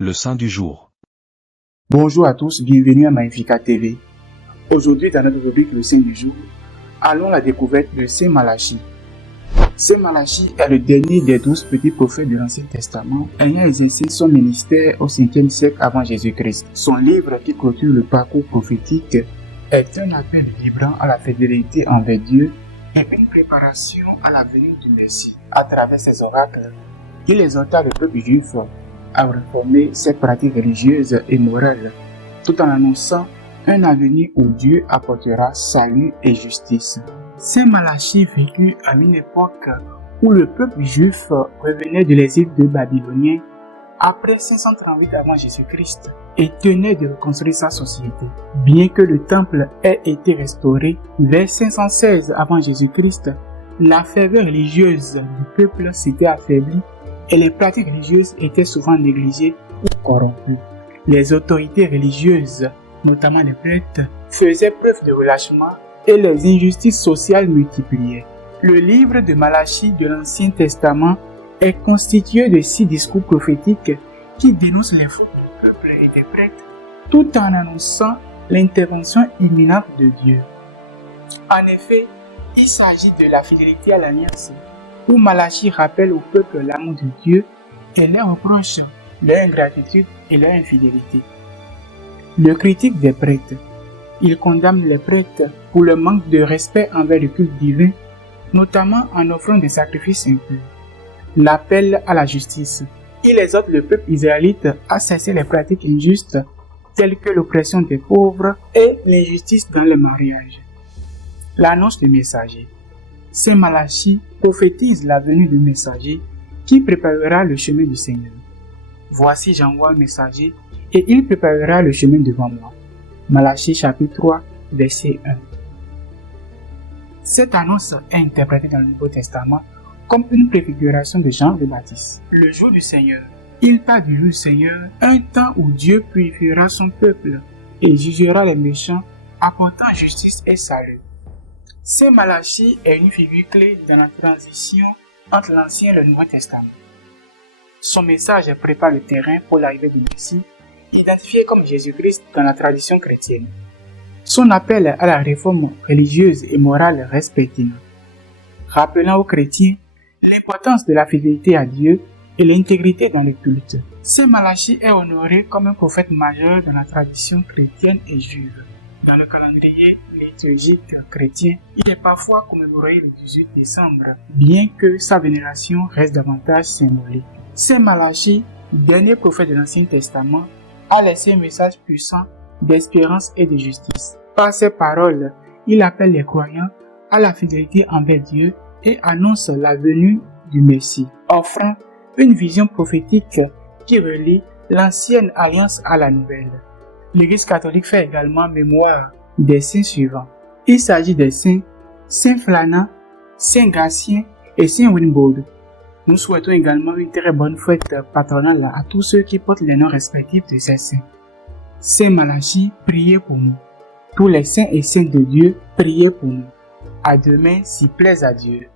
Le saint du jour. Bonjour à tous, bienvenue à Magnificat TV. Aujourd'hui, dans notre rubrique Le Saint du jour, allons à la découverte de Saint Malachie. Saint Malachie est le dernier des 12 petits prophètes de l'Ancien Testament ayant exercé son ministère au 5e siècle avant Jésus-Christ. Son livre qui clôture le parcours prophétique est un appel vibrant à la fidélité envers Dieu et une préparation à la venue du Messie. À travers ses oracles, il exhorta le peuple juif à réformer ses pratiques religieuses et morales, tout en annonçant un avenir où Dieu apportera salut et justice. Saint Malachie vécut à une époque où le peuple juif revenait de l'exil de Babyloniens après 538 avant Jésus-Christ et tenait de reconstruire sa société. Bien que le temple ait été restauré vers 516 avant Jésus-Christ, la ferveur religieuse du peuple s'était affaiblie et les pratiques religieuses étaient souvent négligées ou corrompues. Les autorités religieuses, notamment les prêtres, faisaient preuve de relâchement et les injustices sociales multipliaient. Le livre de Malachie de l'Ancien Testament est constitué de 6 discours prophétiques qui dénoncent les fautes du peuple et des prêtres, tout en annonçant l'intervention imminente de Dieu. En effet, il s'agit de la fidélité à l'alliance, où Malachie rappelle au peuple l'amour de Dieu et leur reproche leur ingratitude et leur infidélité. Le critique des prêtres. Il condamne les prêtres pour le manque de respect envers le culte divin, notamment en offrant des sacrifices impurs. L'appel à la justice. Il exhorte le peuple israélite à cesser les pratiques injustes telles que l'oppression des pauvres et l'injustice dans le mariage. L'annonce du messager. Saint Malachie prophétise la venue du messager qui préparera le chemin du Seigneur. Voici j'envoie un messager et il préparera le chemin devant moi. Malachie chapitre 3 verset 1. Cette annonce est interprétée dans le Nouveau Testament comme une préfiguration de Jean le Baptiste. Le jour du Seigneur. Il parle du jour du Seigneur, un temps où Dieu purifiera son peuple et jugera les méchants, apportant justice et salut. Saint Malachie est une figure clé dans la transition entre l'Ancien et le Nouveau Testament. Son message prépare le terrain pour l'arrivée du Messie, identifié comme Jésus-Christ dans la tradition chrétienne. Son appel à la réforme religieuse et morale reste pertinent, rappelant aux chrétiens l'importance de la fidélité à Dieu et l'intégrité dans le culte. Saint Malachie est honoré comme un prophète majeur dans la tradition chrétienne et juive. Dans le calendrier liturgique chrétien, il est parfois commémoré le 18 décembre, bien que sa vénération reste davantage symbolique. Saint Malachie, dernier prophète de l'Ancien Testament, a laissé un message puissant d'espérance et de justice. Par ses paroles, il appelle les croyants à la fidélité envers Dieu et annonce la venue du Messie, offrant une vision prophétique qui relie l'ancienne alliance à la nouvelle. L'Église catholique fait également mémoire des saints suivants. Il s'agit des saints Saint Flanand, Saint Gatien et Saint Winbold. Nous souhaitons également une très bonne fête patronale à tous ceux qui portent les noms respectifs de ces saints. Saint Malachie, priez pour nous. Tous les saints et saintes de Dieu, priez pour nous. À demain, s'il plaise à Dieu.